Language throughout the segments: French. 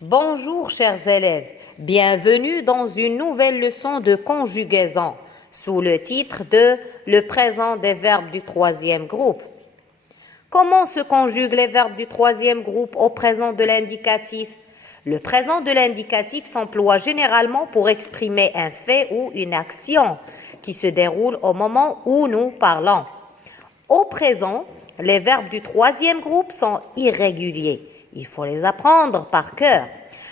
Bonjour chers élèves, bienvenue dans une nouvelle leçon de conjugaison sous le titre de le présent des verbes du troisième groupe. Comment se conjuguent les verbes du troisième groupe au présent de l'indicatif? Le présent de l'indicatif s'emploie généralement pour exprimer un fait ou une action qui se déroule au moment où nous parlons. Au présent, les verbes du troisième groupe sont irréguliers. Il faut les apprendre par cœur.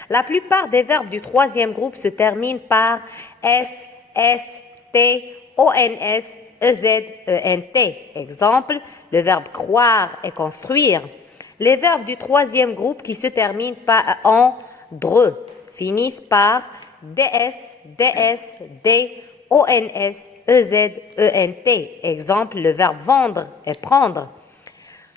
La plupart des verbes du troisième groupe se terminent par S, S, T, ONS, EZ, ENT. Exemple, le verbe croire et construire. Les verbes du troisième groupe qui se terminent en DRE finissent par DS, DS, D, ONS, EZ, ENT. Exemple, le verbe vendre et prendre.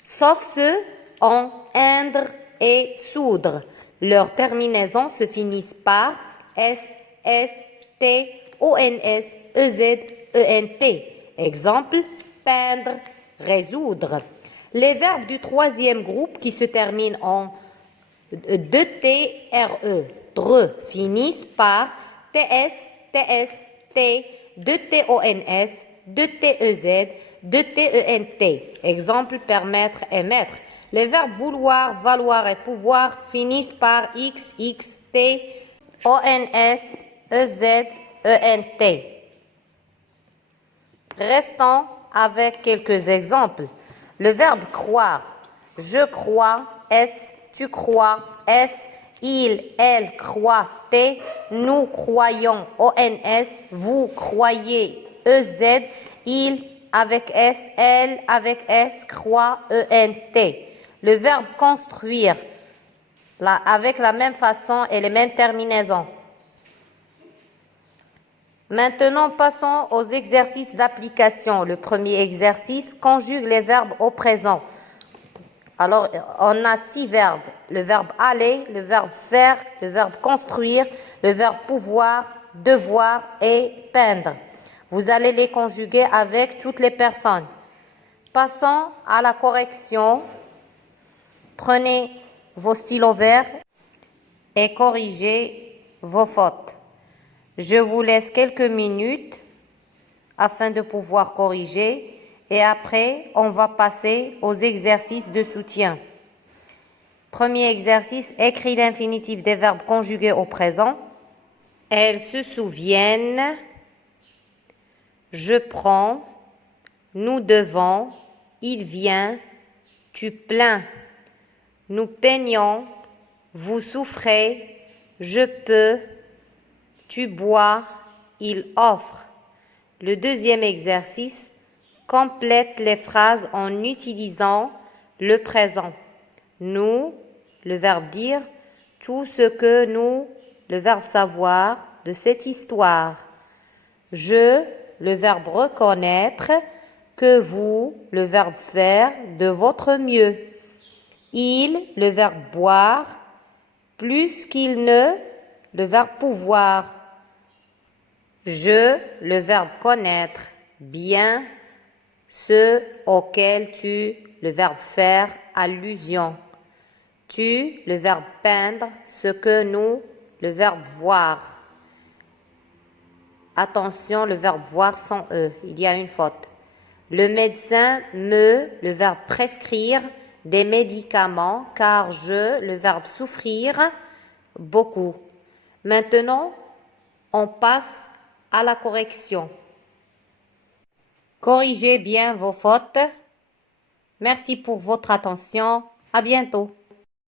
Sauf ceux en indre et soudre. Leurs terminaisons se finissent par S, S, T, ONS, EZ, ENT. Exemple, peindre, résoudre. Les verbes du troisième groupe qui se terminent en DTRE, DRE, finissent par TS, TS, T, DTONS, DTEZ, DTENT. Exemple, permettre et mettre. Les verbes vouloir, valoir et pouvoir finissent par X, X, T, ONS, EZ, ENT. Restons avec quelques exemples. Le verbe croire. Je crois, S, tu crois, S, il, elle croit, T, nous croyons, ONS, vous croyez, EZ, il avec S, elle avec S, croit, ENT. Le verbe construire, avec la même façon et les mêmes terminaisons. Maintenant, passons aux exercices d'application. Le premier exercice conjugue les verbes au présent. Alors, on a 6 verbes. Le verbe aller, le verbe faire, le verbe construire, le verbe pouvoir, devoir et peindre. Vous allez les conjuguer avec toutes les personnes. Passons à la correction. Prenez vos stylos verts et corrigez vos fautes. Je vous laisse quelques minutes afin de pouvoir corriger et après, on va passer aux exercices de soutien. Premier exercice, écris l'infinitif des verbes conjugués au présent. Elles se souviennent, je prends, nous devons, il vient, tu plains, nous peignons, vous souffrez, je peux, tu bois, il offre. Le deuxième exercice, complète les phrases en utilisant le présent. Nous, le verbe dire, tout ce que nous, le verbe savoir de cette histoire. Je, le verbe reconnaître, que vous, le verbe faire de votre mieux. Il, le verbe boire, plus qu'il ne, le verbe pouvoir. Je, le verbe connaître, bien, ce auquel tu, le verbe faire, allusion. Tu, le verbe peindre, ce que nous, le verbe voir. Attention, le verbe voir sans E, il y a une faute. Le médecin me, le verbe prescrire des médicaments, car je, le verbe souffrir, beaucoup. Maintenant, on passe à la correction. Corrigez bien vos fautes. Merci pour votre attention. À bientôt.